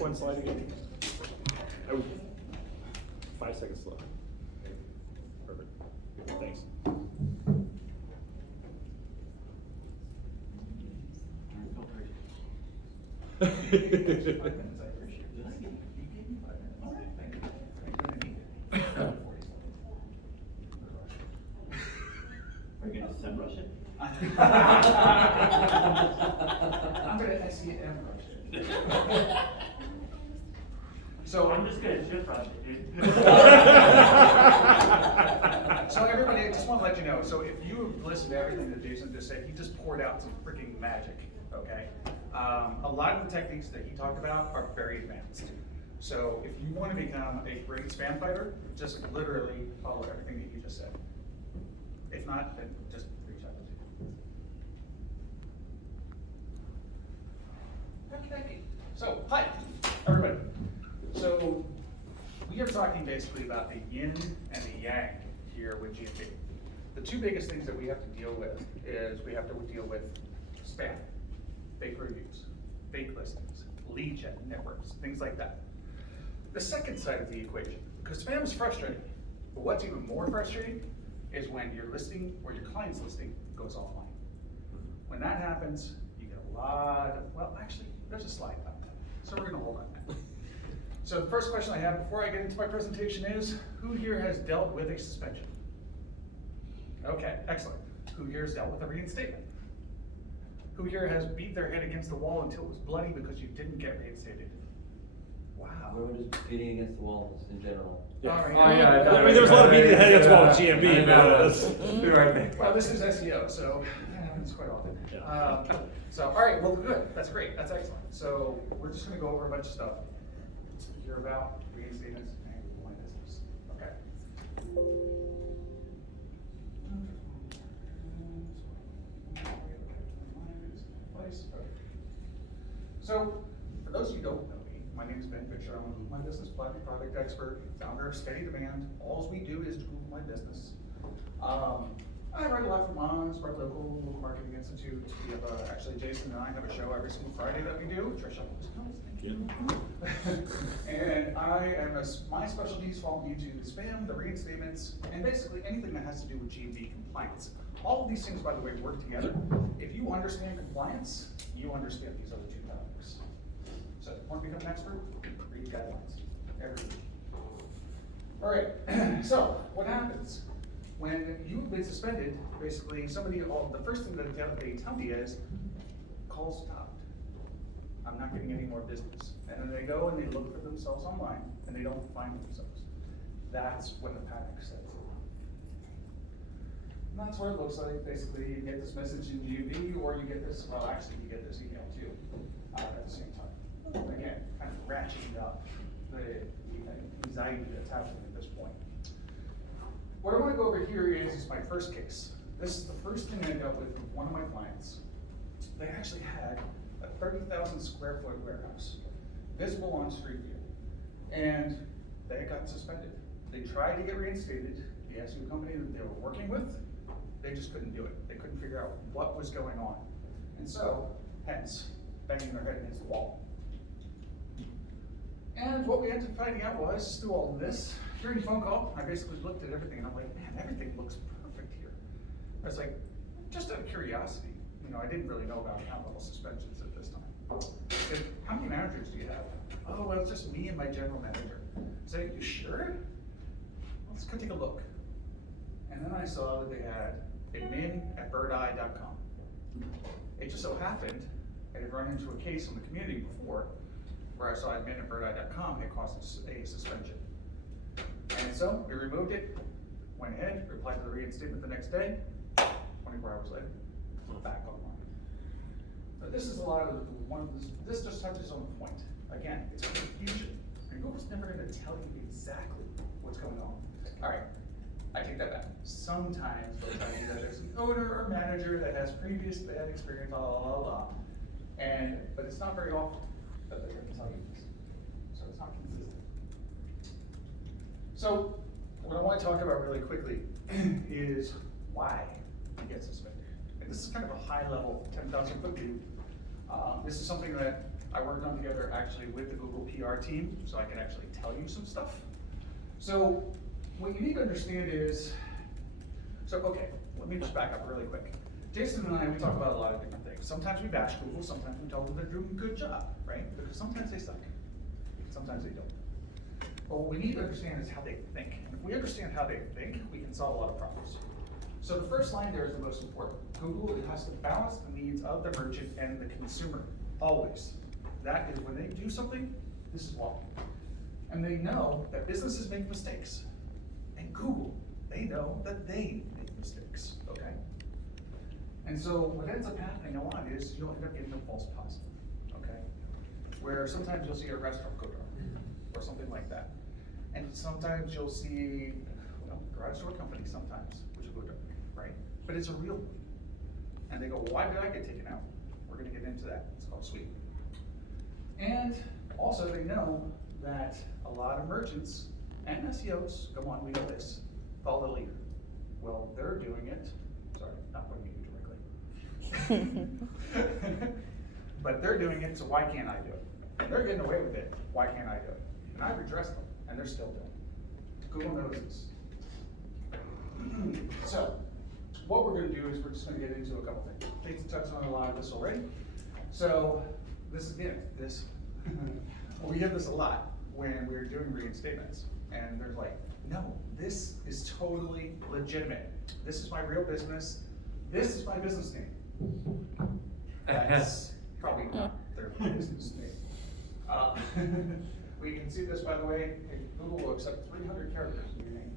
one slide again? Oh, 5 seconds slow. Perfect. Thanks. Are you gonna send rush it? I'm gonna SEM rush it. So I'm just gonna shift rush it, dude. So everybody, I just want to let you know, so if you listened to everything that Jason just said, he just poured out some freaking magic, okay? A lot of the techniques that he talked about are very advanced. So if you want to become a great spam fighter, just literally follow everything that you just said. If not, then just reach out to me. Okay. So, hi, everybody. So, we are talking basically about the yin and the yang here with GMB. The two biggest things that we have to deal with is we have to deal with spam, fake reviews, fake listings, lead gen networks, things like that. The second side of the equation, because spam is frustrating, but what's even more frustrating is when your listing or your client's listing goes offline. When that happens, you get a lot of, well, actually, there's a slide about that, so we're gonna hold on that. So the first question I have before I get into my presentation is, who here has dealt with a suspension? Okay, excellent. Who here has dealt with a reinstatement? Who here has beat their head against the wall until it was bloody because you didn't get reinstated? Wow. We're just beating against the walls in general. Yeah. All right. Oh, yeah, I mean, there was a lot of beating the head against the wall with GMB, but Well, this is SEO, so that happens quite often. Yeah. So, all right, well, good. That's great. That's excellent. So we're just going to go over a bunch of stuff here about reinstatements and my business. Okay. So, for those of you who don't know me, my name is Ben Fisher. I'm a Google My Business platform product expert, founder of Steady Demand. All we do is Google My Business. I write a lot for moms, our local marketing institute. We have actually Jason and I have a show every single Friday that we do. Trisha, thank you. And my specialties fall into the spam, the reinstatements, and basically anything that has to do with GMB compliance. All of these things, by the way, work together. If you understand compliance, you understand these other two topics. So if you want to become an expert, read guidelines every week. All right, so what happens? When you've been suspended, basically the first thing that they tell me is, call stopped. I'm not getting any more business. And then they go and they look for themselves online and they don't find themselves. That's when the panic sets in. And that's what it looks like. Basically, you get this message in GMB or you get this, well, actually you get this email too at the same time. Again, kind of ratcheting up the anxiety that's happening at this point. What I want to go over here is my first case. This is the first thing I dealt with one of my clients. They actually had a 30,000 square foot warehouse, visible on street view, and they got suspended. They tried to get reinstated. The SU company that they were working with, they just couldn't do it. They couldn't figure out what was going on. And so, hence, banging their head against the wall. And what we ended up finding out was, through all of this, during the phone call, I basically looked at everything and I'm like, man, everything looks perfect here. I was like, just out of curiosity, I didn't really know about account level suspensions at this time. Said, how many managers do you have? Oh, well, it's just me and my general manager. I said, are you sure? Let's go take a look. And then I saw that they had admin@birdeye.com. It just so happened I had run into a case in the community before where I saw admin@birdeye.com had caused a suspension. And so we removed it, went ahead, replied to the reinstatement the next day, 24 hours later, we're back online. So this is a lot of this just touches on the point. Again, it's confusion. And Google's never going to tell you exactly what's going on. All right, I take that back. Sometimes they'll tell you that there's an owner or manager that has previous bad experience, blah, blah, blah, blah. But it's not very often that they're going to tell you this. So it's not consistent. So what I want to talk about really quickly is why you get suspended. And this is kind of a high level, 10,000 foot view. This is something that I worked on together actually with the Google PR team, so I can actually tell you some stuff. So what you need to understand is, okay, let me just back up really quick. Jason and I, we talk about a lot of different things. Sometimes we bash Google, sometimes we tell them they're doing a good job, right? Because sometimes they suck, sometimes they don't. But what we need to understand is how they think. And if we understand how they think, we can solve a lot of problems. So the first line there is the most important. Google, it has to balance the needs of the merchant and the consumer, always. That is when they do something, this is why. And they know that businesses make mistakes. And Google, they know that they make mistakes, okay? And so what ends up happening a lot is you'll end up getting a false positive, okay? Where sometimes you'll see a restaurant go down, or something like that. And sometimes you'll see, well, garage door company sometimes, which will go dark, right? But it's a real one. And they go, why did I get taken out? We're gonna get into that, it's called sweep. And also they know that a lot of merchants and SEOs, come on, we know this, follow the leader. Well, they're doing it, sorry, not pointing at you directly. But they're doing it, so why can't I do it? And they're getting away with it, why can't I do it? And I've addressed them, and they're still doing it. Google knows this. So, what we're gonna do is we're just gonna get into a couple things. Jason touched on a lot of this already. So, this again, well, we hear this a lot when we're doing reinstatements. And they're like, no, this is totally legitimate. This is my real business. This is my business name. That's probably not their business name. We can see this, by the way, Google will accept 300 characters in your name.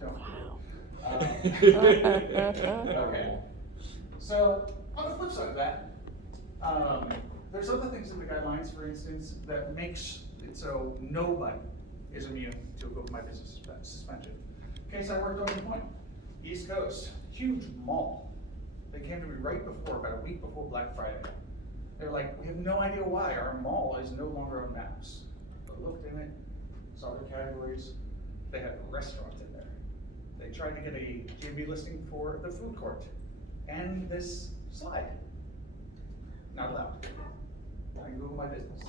Don't. Okay. So, on the flip side of that, there's other things in the guidelines, for instance, that makes it so nobody is immune to a Google My Business suspension. Case I worked on in point, East Coast, huge mall. They came to me right before, about a week before Black Friday. They're like, we have no idea why our mall is no longer on maps. I looked in it, saw their categories, they had a restaurant in there. They tried to get a GMB listing for the food court and this slide. Not allowed. I Google My Business.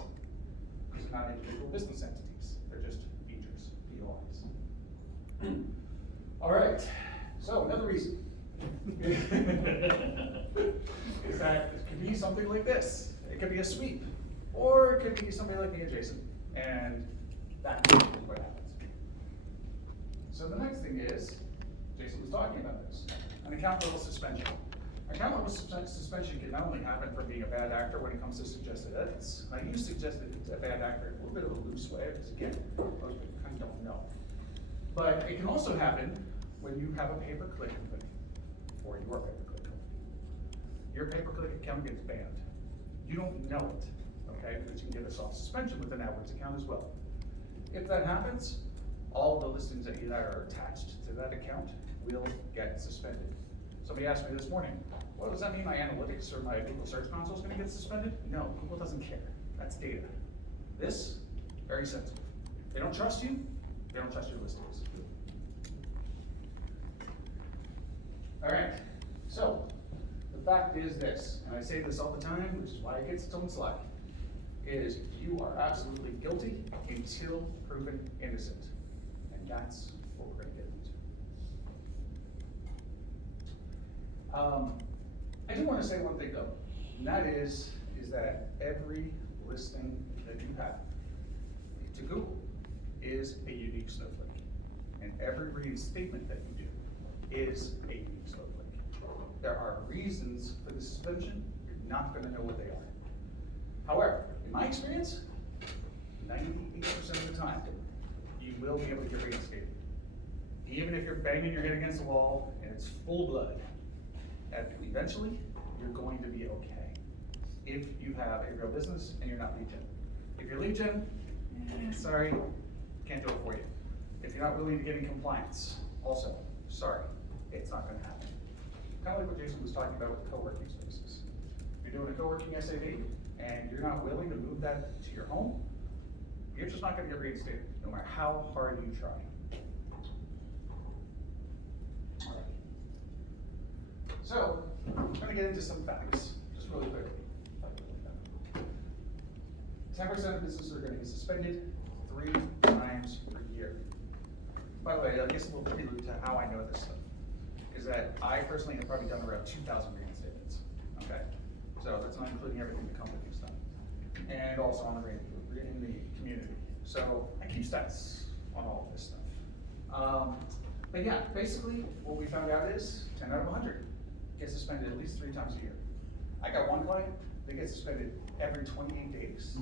These are not individual business entities. They're just features, POIs. All right, so another reason is that it could be something like this. It could be a sweep, or it could be somebody like me and Jason, and that is what happens. So the next thing is, Jason was talking about this, an account level suspension. Account level suspension can not only happen for being a bad actor when it comes to suggested edits. I use suggested a bad actor in a little bit of a loose way, because again, most people kind of don't know. But it can also happen when you have a pay-per-click company, or your pay-per-click company. Your pay-per-click account gets banned. You don't know it, okay? Because you can get a soft suspension with an AdWords account as well. If that happens, all the listings that are attached to that account will get suspended. Somebody asked me this morning, well, does that mean my analytics or my Google Search Console is going to get suspended? No, Google doesn't care. That's data. This, very sensitive. They don't trust you, they don't trust your listings. All right, so the fact is this, and I say this all the time, which is why it gets its own slide, is you are absolutely guilty until proven innocent. And that's what we're going to get into. I do want to say one thing though, and that is that every listing that you have to Google is a unique snowflake. And every reinstatement that you do is a unique snowflake. There are reasons for the suspension, you're not going to know what they are. However, in my experience, 98% of the time, you will be able to get reinstated. Even if you're banging your head against the wall and it's full blood, eventually, you're going to be okay. If you have a real business and you're not lead gen. If you're lead gen, sorry, can't do it for you. If you're not willing to get in compliance, also, sorry, it's not gonna happen. Kind of like what Jason was talking about with co-working spaces. If you're doing a co-working SAV and you're not willing to move that to your home, you're just not gonna get reinstated, no matter how hard you try. All right. So, I'm going to get into some facts, just really quickly. 10% of businesses are gonna get suspended 3 times per year. By the way, I guess a little prelude to how I know this stuff is that I personally have probably done around 2,000 reinstatements, okay? So that's not including everything the company's done. And also on the in the community. So I keep stats on all of this stuff. But yeah, basically what we found out is 10 out of 100 get suspended at least 3 times a year. I got one client that gets suspended every 28 days.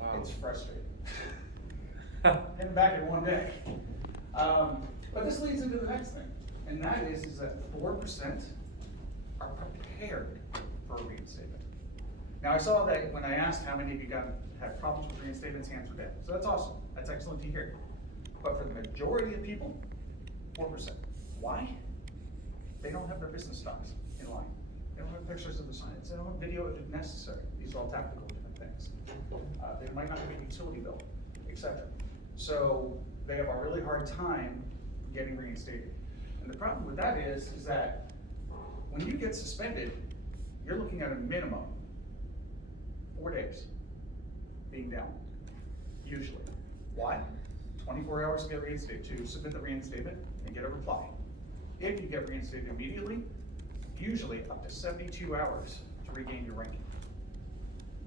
Wow. It's frustrating. And back in one day. But this leads into the next thing, and that is that 4% are prepared for a reinstatement. Now I saw that when I asked how many of you had problems with reinstatements, hands were down. So that's awesome. That's excellent to hear. But for the majority of people, 4%. Why? They don't have their business stocks in line. They don't have pictures of the signs. They don't have video if necessary. These are all tactical different things. They might not have a utility bill, etc. So they have a really hard time getting reinstated. And the problem with that is that when you get suspended, you're looking at a minimum 4 days being down, usually. Why? 24 hours to get reinstated, to submit the reinstatement and get a reply. If you get reinstated immediately, usually up to 72 hours to regain your ranking.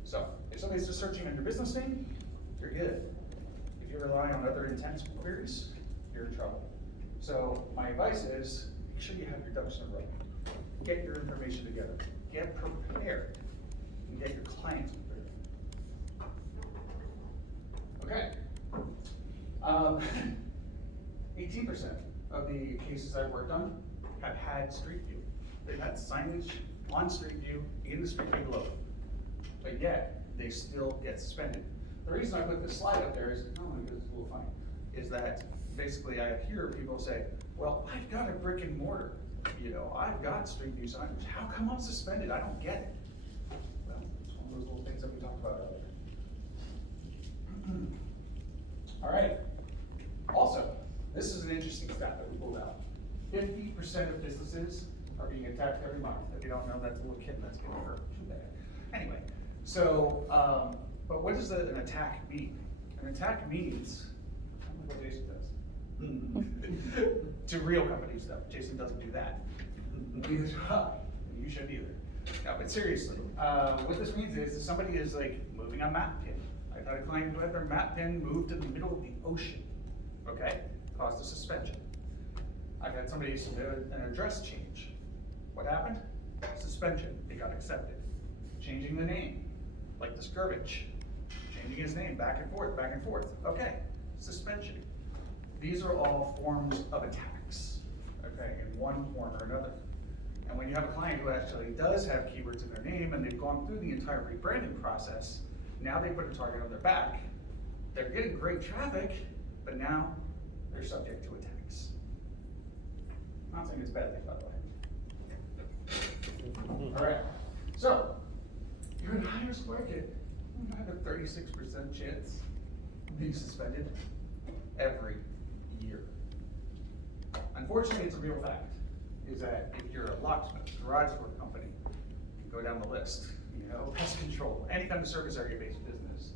So if somebody's just searching on your business name, you're good. If you're relying on other intense queries, you're in trouble. So my advice is, make sure you have your ducks in a row. Get your information together. Get prepared. And get your clients prepared. Okay. 18% of the cases I've worked on have had Street View. They've had signage on Street View in the Street View logo, but yet they still get suspended. The reason I put this slide up there is, not only because it's a little funny, is that basically I hear people say, well, I've got a brick and mortar, I've got Street View signage. How come I'm suspended? I don't get it. Well, it's one of those little things that we talked about earlier. All right. Also, this is an interesting stat that we pulled out. 50% of businesses are being attacked every month. If you don't know, that's a little kid that's getting hurt. Too bad. Anyway, so, but what does an attack mean? An attack means, I don't know what Jason does. To real companies though, Jason doesn't do that. Neither do I, and you shouldn't either. No, but seriously, what this means is somebody is like moving a map pin. I've had a client who had their map pin moved to the middle of the ocean, okay? Caused a suspension. I've had somebody submit an address change. What happened? Suspension, it got accepted. Changing the name, like the Skirvich. Changing his name back and forth, okay, suspension. These are all forms of attacks, okay, in one form or another. And when you have a client who actually does have keywords in their name and they've gone through the entire rebranding process, now they put a target on their back. They're getting great traffic, but now they're subject to attacks. I'm not saying it's a bad thing, by the way. All right, so you're in high-risk market. You have a 36% chance of being suspended every year. Unfortunately, it's a real fact, is that if you're a locksmith, garage door company, you go down the list, pest control, any kind of service area-based business,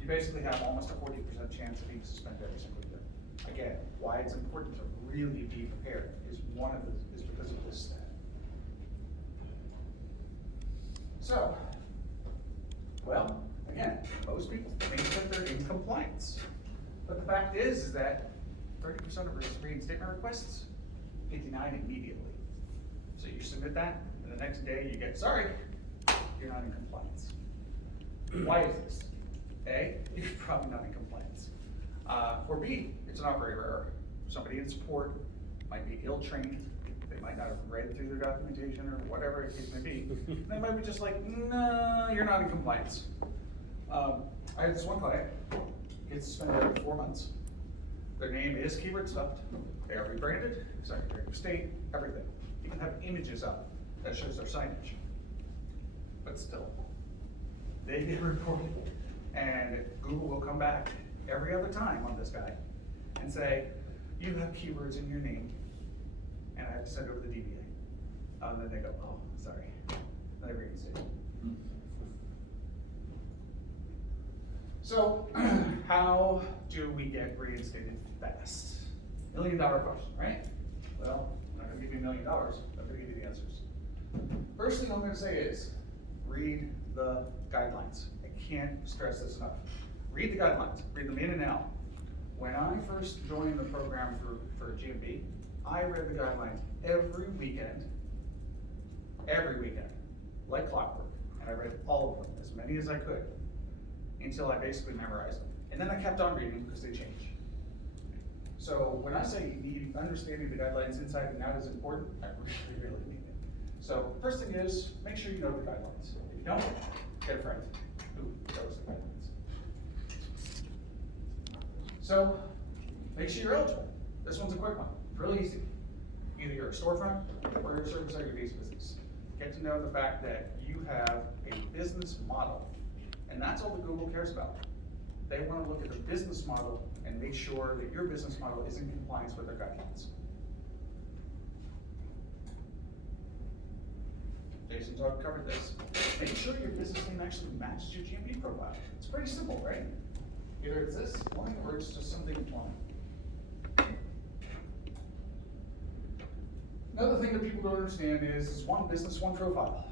you basically have almost a 40% chance of being suspended every single year. Again, why it's important to really be prepared is because of this stat. So, well, again, most people think that they're in compliance. But the fact is that 30% of reinstatement requests get denied immediately. So you submit that, and the next day you get, sorry, you're not in compliance. Why is this? A, you're probably not in compliance. Or B, it's not very rare. Somebody in support might be ill-trained. They might not have read through their documentation or whatever the case may be. They might be just like, no, you're not in compliance. I had this one client, gets suspended every 4 months. Their name is keyword stuffed. They are rebranded, Secretary of State, everything. You can have images up that shows their signage. But still, they get reported, and Google will come back every other time on this guy and say, you have keywords in your name, and I have to send over the DBA. And then they go, oh, sorry, I reinstate. So, how do we get reinstated fast? $1 million question, right? Well, I'm not gonna give you $1 million, I'm gonna give you the answers. First thing I'm gonna say is, read the guidelines. I can't stress this enough. Read the guidelines, read them in and out. When I first joined the program for GMB, I read the guidelines every weekend, like clockwork. And I read all of them, as many as I could, until I basically memorized them. And then I kept on reading because they change. So when I say understanding the guidelines inside and out is important, I really mean it. So first thing is, make sure you know the guidelines. If you don't, get a friend who knows the guidelines. So, make sure you're eligible. This one's a quick one, really easy. Either you're a storefront or you're a service area-based business. Get to know the fact that you have a business model, and that's all that Google cares about. They want to look at the business model and make sure that your business model is in compliance with their guidelines. Jason's already covered this. Make sure your business name actually matches your GMB profile. It's pretty simple, right? Either it's this one or it's just something one. Another thing that people don't understand is one business, one profile.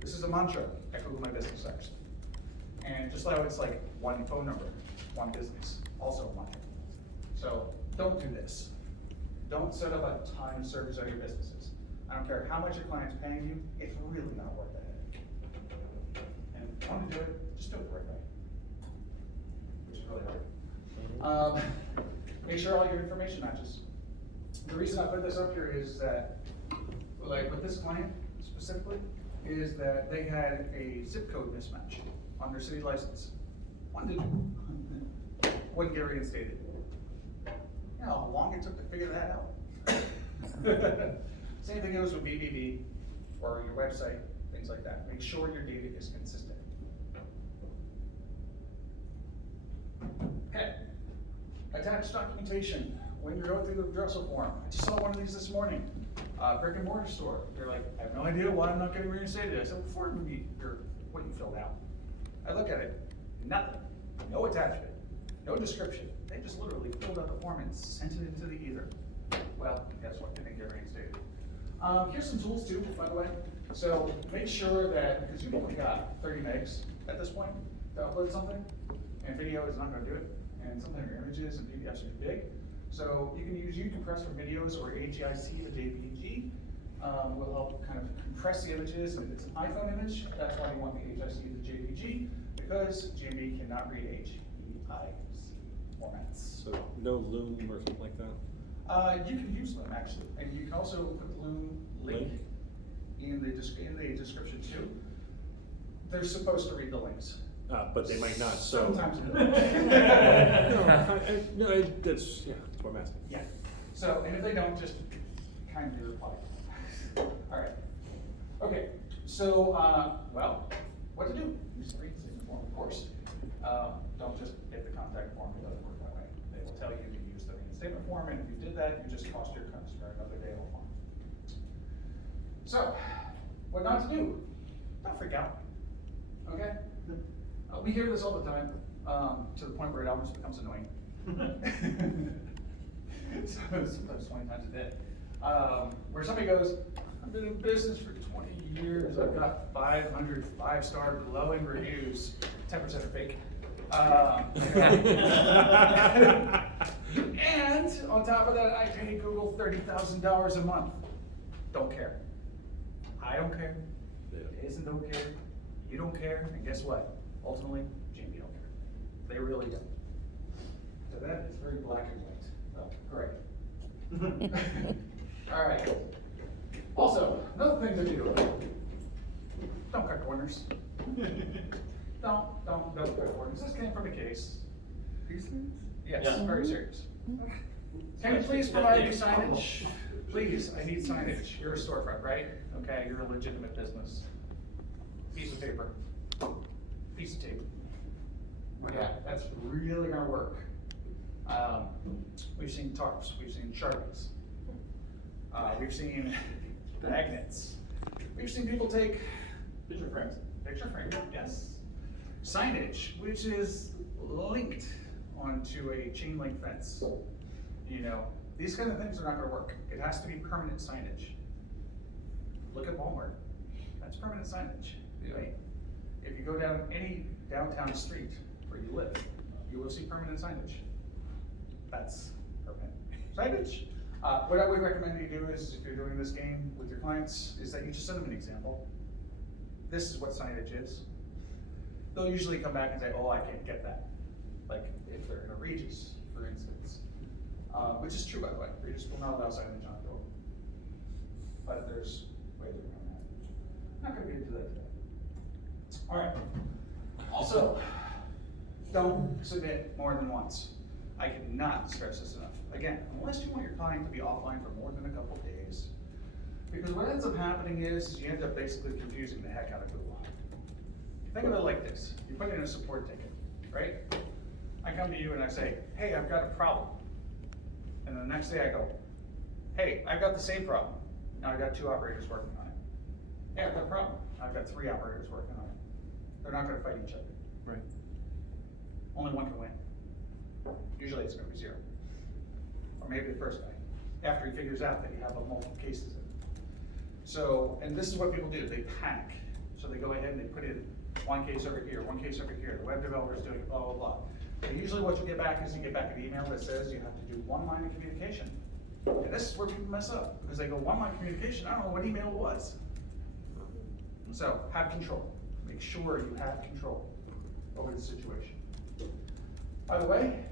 This is a mantra at Google My Business actually. And just like it's like one phone number, one business, also a mantra. So don't do this. Don't set up a ton of service area businesses. I don't care how much your client's paying you, it's really not worth it. And if you want to do it, just do it the right way. Which is really hard. Make sure all your information matches. The reason I put this up here is that, like with this client specifically, is that they had a zip code mismatch on their city license. One digit. Wouldn't get reinstated. You know how long it took to figure that out? Same thing goes with BBB or your website, things like that. Make sure your data is consistent. Okay. Attached documentation. When you're going through the addressal form, I just saw one of these this morning. Brick and mortar store. They're like, I have no idea why I'm not getting reinstated. I said, before what you filled out. I look at it, nothing. No attachment, no description. They just literally filled out the form and sent it into the ether. Well, guess what? They didn't get reinstated. Here's some tools too, by the way. So make sure that, because you've only got 30 megs at this point to upload something, and video is not going to do it, and sometimes your images and PDFs are too big. So you can use uCompress for videos or AGIC to JPG. Will help kind of compress the images. If it's an iPhone image, that's why you want the AGIC to JPG, because GMB cannot read HEIC formats. So no Loom or something like that? You can use Loom actually, and you can also put the Loom link in the description too. They're supposed to read the links. But they might not, so. Sometimes No, that's what I'm asking. Yeah. So, and if they don't, just kindly reply. All right. Okay. So, well, what to do? Use the reinstatement form, of course. Don't just get the contact form. It doesn't work that way. They will tell you to use the reinstatement form, and if you did that, you just cost your customer another day of form. So, what not to do? Don't freak out. Okay. We hear this all the time, to the point where it almost becomes annoying. Sometimes 20 times a day. Where somebody goes, I've been in business for 20 years, I've got 500 5-star glowing reviews, 10% are fake. And on top of that, I pay Google $30,000 a month. Don't care. I don't care. Jason don't care. You don't care. And guess what? Ultimately, GMB don't care. They really don't. So that is very black and white. Oh, great. All right. Also, another thing to do, don't cut corners. Don't cut corners. This came from a case. Yes, Yeah. very serious. Can you please provide me signage? Please, I need signage. You're a storefront, right? Okay, you're a legitimate business. Piece of paper. Piece of tape. Yeah, that's really gonna work. We've seen tarps, we've seen Sharpies. We've seen magnets. We've seen people take Picture frames. picture frame, yes. Signage, which is linked onto a chain link fence. You know, these kind of things are not gonna work. It has to be permanent signage. Look at Walmart, that's permanent signage, right? If you go down any downtown street where you live, you will see permanent signage. That's permanent signage. What I would recommend you do is, if you're doing this game with your clients, is that you just send them an example. This is what signage is. They'll usually come back and say, oh, I can't get that. Like, if they're in a Regis, for instance. Which is true, by the way. Regis will not allow signage on the door. But there's ways around that. Not gonna get into that today. All right. Also, don't submit more than once. I cannot stress this enough. Again, unless you want your client to be offline for more than a couple days. Because what ends up happening is you end up basically confusing the heck out of Google. Think of it like this. You put in a support ticket, right? I come to you and I say, hey, I've got a problem. And the next day I go, hey, I've got the same problem. Now I've got 2 operators working on it. Yeah, I've got a problem. I've got 3 operators working on it. They're not gonna fight each other. Right. Only one can win. Usually it's gonna be 0. Or maybe the first guy, after he figures out that you have multiple cases in it. So, and this is what people do, they panic. So they go ahead and they put in 1 case over here, 1 case over here, the web developer's doing blah, blah, blah. And usually what you get back is you get back an email that says you have to do 1 line of communication. And this is where people mess up, because they go 1 line of communication, I don't know what email it was. So, have control. Make sure you have control over the situation. By the way,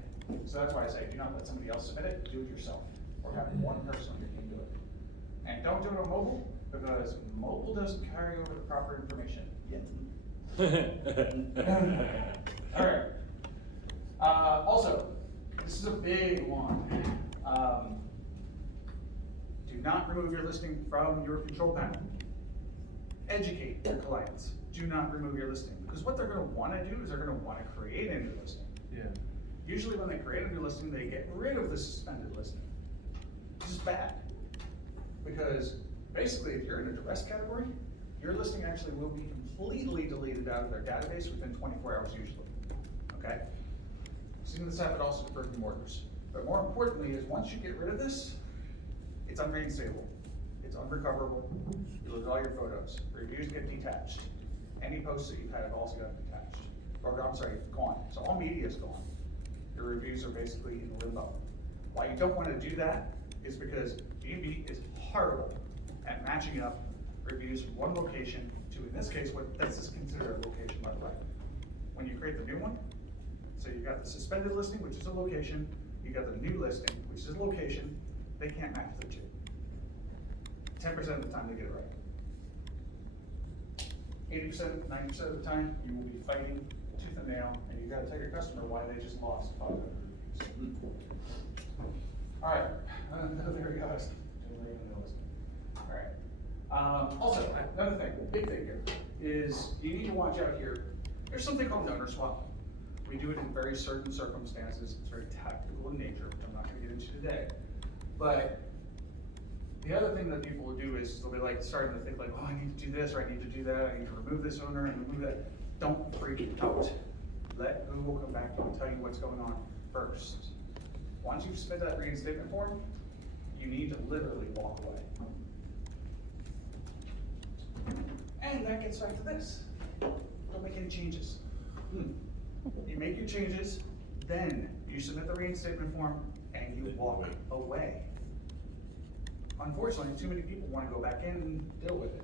so that's why I say, do not let somebody else submit it, do it yourself. Or have 1 person on your team do it. And don't do it on mobile, because mobile doesn't carry over the proper information yet. All right. Also, this is a big one. Do not remove your listing from your control panel. Educate your clients. Do not remove your listing, because what they're going to want to do is they're going to want to create a new listing. Yeah. Usually when they create a new listing, they get rid of the suspended listing. This is bad, because basically if you're in a duress category, your listing actually will be completely deleted out of their database within 24 hours usually, okay? Seen this happen also to brick and mortars. But more importantly is once you get rid of this, it's unreinstatable. It's unrecoverable. You lose all your photos. Reviews get detached. Any posts that you've had have also got detached. Or I'm sorry, gone. So all media is gone. Your reviews are basically in limbo. Why you don't want to do that is because B&B is horrible at matching up reviews from one location to, in this case, what this is considered a location, by the way. When you create the new one, so you've got the suspended listing, which is a location, you got the new listing, which is a location, they can't match the 2. 10% of the time they get it right. 80%, 90% of the time, you will be fighting tooth and nail, and you gotta tell your customer why they just lost 500 reviews. All right, there we go. All right. Also, another thing, big thing here, is you need to watch out here. There's something called an owner swap. We do it in very certain circumstances. It's very tactical in nature, which I'm not gonna get into today. But the other thing that people will do is they'll be like starting to think like, oh, I need to do this, or I need to do that, I need to remove this owner and remove that. Don't freak out. Let Google come back to you and tell you what's going on first. Once you submit that reinstatement form, you need to literally walk away. And that gets back to this. Don't make any changes. You make your changes, then you submit the reinstatement form and you walk away. Unfortunately, too many people want to go back in and deal with it.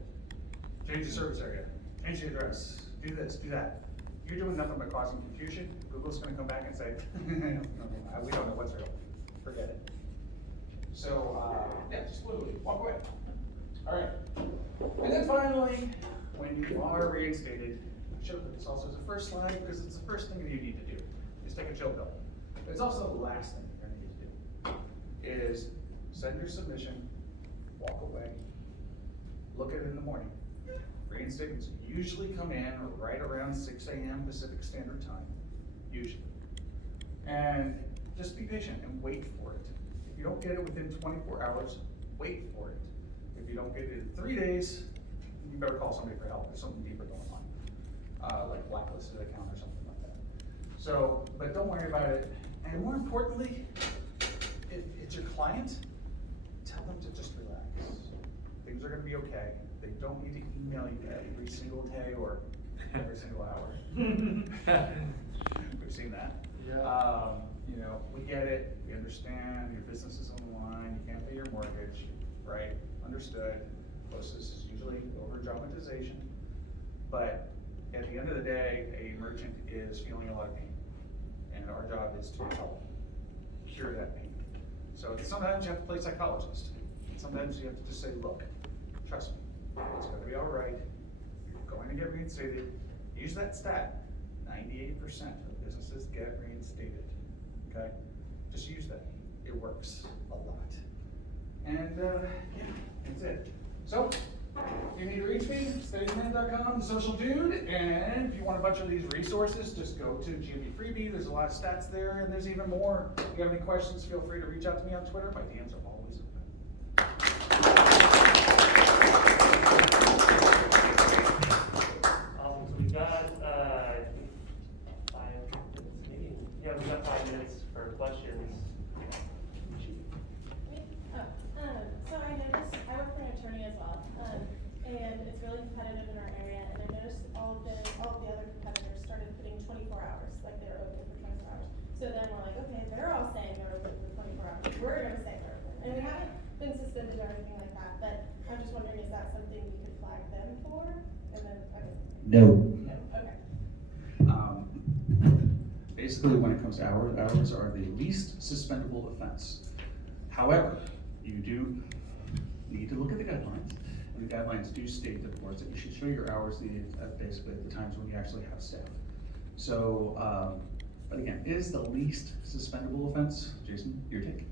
Change the service area, change the address, do this, do that. You're doing nothing but causing confusion. Google's going to come back and say, we don't know what's real. Forget it. So, yeah, just literally walk away. All right. And then finally, when you are reinstated, I should have put this also as a first slide because it's the first thing that you need to do is take a chill pill. But it's also the last thing you're going to need to do is send your submission, walk away, look at it in the morning. Reinstatements usually come in right around 6 a.m. Pacific Standard Time, usually. And just be patient and wait for it. If you don't get it within 24 hours, wait for it. If you don't get it in 3 days, you better call somebody for help. There's something deeper going on. like blacklisted account or something like that. So, but don't worry about it. And more importantly, if it's your client, tell them to just relax. Things are gonna be okay. They don't need to email you every single day or every single hour. We've seen that. Yeah. You know, we get it, we understand, your business is on the line, you can't pay your mortgage, right? Understood. Closest is usually over dramatization. But at the end of the day, a merchant is feeling a lot of pain. And our job is to help cure that pain. So sometimes you have to play psychologist. Sometimes you have to just say, look, trust me, it's gonna be all right. You're going to get reinstated. Use that stat. 98% of businesses get reinstated, okay? Just use that. It works a lot. And yeah, that's it. So, if you need to reach me, steadyman.com, the social dude, and if you want a bunch of these resources, just go to GMB Freebie. There's a lot of stats there, and there's even more. If you have any questions, feel free to reach out to me on Twitter. My DMs are always open. Awesome, so we've got, 5 minutes, maybe, yeah, we've got 5 minutes for questions. So I noticed, I work for an attorney as well, and it's really competitive in our area, and I noticed all of the other competitors started putting 24 hours, like they're open for 24 hours. So then we're like, okay, they're all saying they're open for 24 hours, we're gonna say they're open. And we haven't been suspended or anything like that, but I'm just wondering, is that something we could flag them for? And then, No. no, okay. Basically, when it comes to hours, hours are the least suspendable offense. However, you do need to look at the guidelines. And the guidelines do state, of course, that you should show your hours at basically at the times when you actually have staff. So, but again, it is the least suspendable offense. Jason, your take?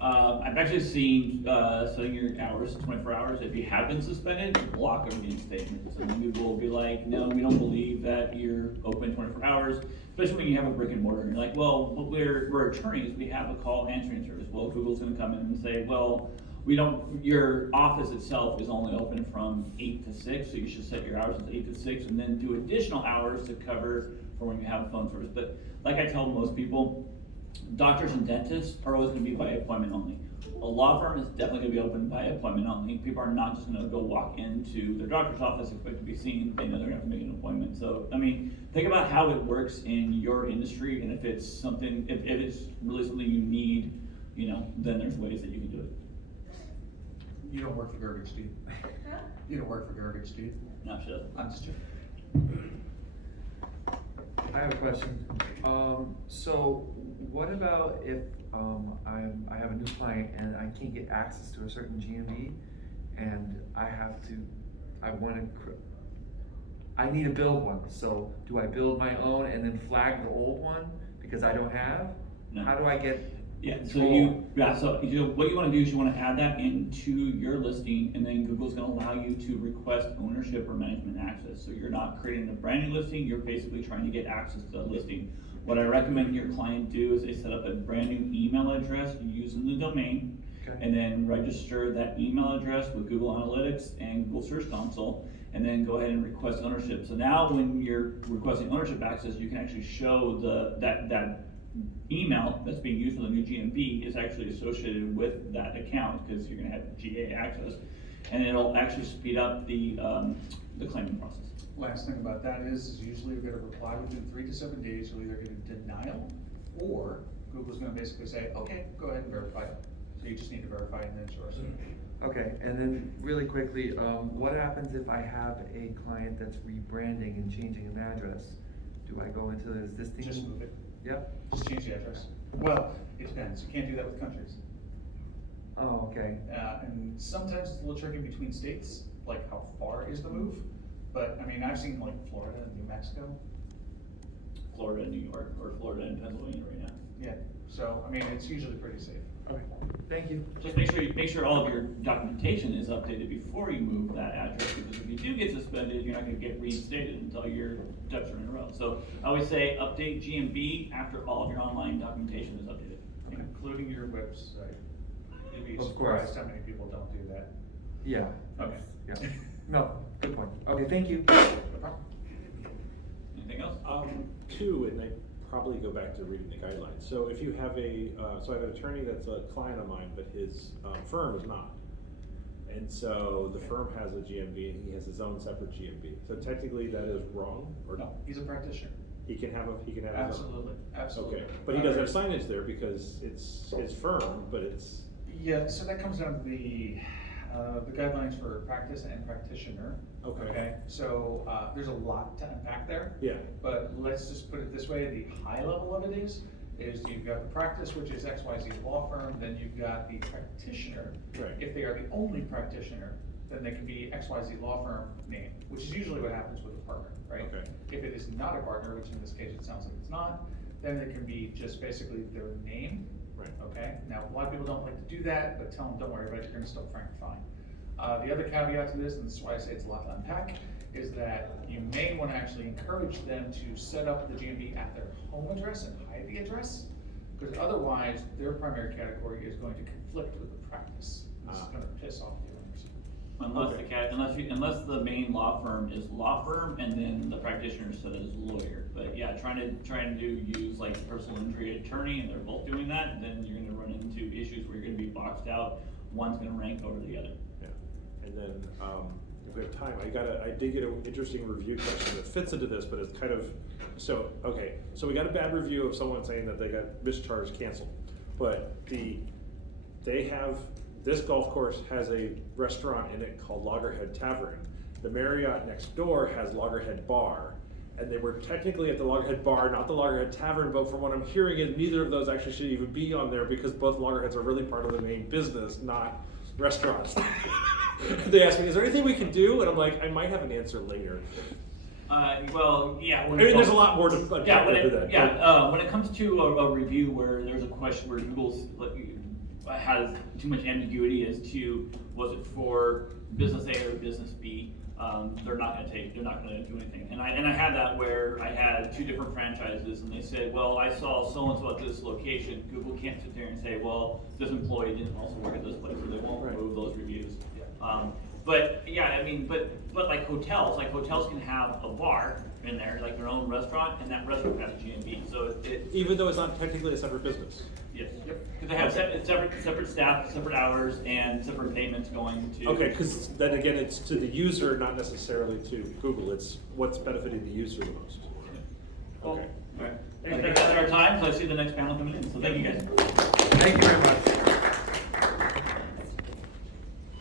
I've actually seen, setting your hours to 24 hours, if you have been suspended, block a reinstatement. So then people will be like, no, we don't believe that you're open 24 hours, especially when you have a brick and mortar. And you're like, well, but we're attorneys, we have a call answering service. Well, Google's gonna come in and say, well, your office itself is only open from 8 to 6, so you should set your hours as 8 to 6 and then do additional hours to cover for when you have a phone service. But like I tell most people, doctors and dentists are always gonna be by appointment only. A law firm is definitely gonna be open by appointment only. People are not just gonna go walk into their doctor's office, expect to be seen, they know they're gonna have to make an appointment. So, I mean, think about how it works in your industry, and if it's something, if it's really something you need, you know, then there's ways that you can do it. You don't work for garbage, do you? Huh? You don't work for garbage, do you? No, she doesn't. I'm just joking. I have a question. So what about if, I have a new client and I can't get access to a certain GMB and I need to build one. So do I build my own and then flag the old one because I don't have? No. How do I get Yeah, so control? what you wanna do is you wanna add that into your listing, and then Google's gonna allow you to request ownership or management access. So you're not creating a brand new listing, you're basically trying to get access to the listing. What I recommend your client do is they set up a brand new email address using the domain, Okay. and then register that email address with Google Analytics and Google Search Console, and then go ahead and request ownership. So now when you're requesting ownership access, you can actually show that email that's being used for the new GMB is actually associated with that account, because you're gonna have GA access, and it'll actually speed up the claiming process. Last thing about that is usually you're gonna reply within 3 to 7 days. You'll either get a denial, or Google's gonna basically say, okay, go ahead and verify it. So you just need to verify it and then show us. Okay, and then really quickly, what happens if I have a client that's rebranding and changing an address? Do I go into the existing? Just move it. Yep. Just change the address. Well, it depends. You can't do that with countries. Oh, okay. And sometimes it's a little tricky between states, like how far is the move? But I mean, I've seen like Florida and New Mexico. Florida and New York, or Florida and Pennsylvania right now. Yeah, so I mean, it's usually pretty safe. Okay, thank you. Just make sure all of your documentation is updated before you move that address, because if you do get suspended, you're not gonna get reinstated until your ducks are in a row. So I always say update GMB after all of your online documentation is updated. Including your website. You'd be Of course. surprised how many people don't do that. Yeah. Okay. Yeah. No, good point. Okay, thank you. No problem. Two, and I probably go back to reading the guidelines. So if you have so I have an attorney that's a client of mine, but his firm is not. And so the firm has a GMB and he has his own separate GMB. So technically that is wrong, or No, he's a practitioner. he can have his own. Absolutely, absolutely. Okay, but he does have signage there because it's his firm, but it's, Yeah, so that comes down to the guidelines for practice and practitioner. Okay. So, there's a lot to unpack there. yeah, But let's just put it this way, the high level of it is you've got the practice, which is XYZ law firm, then you've got the practitioner. Right. If they are the only practitioner, then they can be XYZ law firm name, which is usually what happens with a partner, right? Okay. If it is not a partner, which in this case it sounds like it's not, then it can be just basically their name. right. Okay, now, a lot of people don't like to do that, but tell them, don't worry about it, you're gonna still frank fine. The other caveat to this, and this is why I say it's a lot to unpack, is that you may wanna actually encourage them to set up the GMB at their home address and hide the address, because otherwise, their primary category is going to conflict with the practice. This is gonna piss off the owners. Unless the main law firm is law firm and then the practitioner said is lawyer. But yeah, trying to use like personal injury attorney and they're both doing that, then you're gonna run into issues where you're gonna be boxed out. One's gonna rank over the other. Yeah, and then, if we have time, I did get an interesting review question that fits into this, but it's kind of, so we got a bad review of someone saying that they got mischarged, canceled. But this golf course has a restaurant in it called Loggerhead Tavern. The Marriott next door has Loggerhead Bar. And they were technically at the Loggerhead Bar, not the Loggerhead Tavern, but from what I'm hearing is neither of those actually should even be on there because both Loggerheads are really part of the main business, not restaurants. They asked me, is there anything we can do? And I'm like, I might have an answer later. Well, yeah. I mean, there's a lot more to unpack into that. When it comes to a review where there's a question where Google's has too much ambiguity as to was it for business A or business B, they're not gonna do anything. And I had that where I had two different franchises and they said, well, I saw so-and-so at this location. Google can't sit there and say, well, this employee didn't also work at this place, so they won't remove those reviews. But yeah, I mean, but like hotels can have a bar in there, like their own restaurant, and that restaurant has a GMB, so Even though it's not technically a separate business. yes, because they have separate staff, separate hours, and separate payments going to. Okay, because then again, it's to the user, not necessarily to Google. It's what's benefiting the user the most. Well, Okay. all right. That's our time, so I see the next panel coming in, so thank you guys. Thank you very much.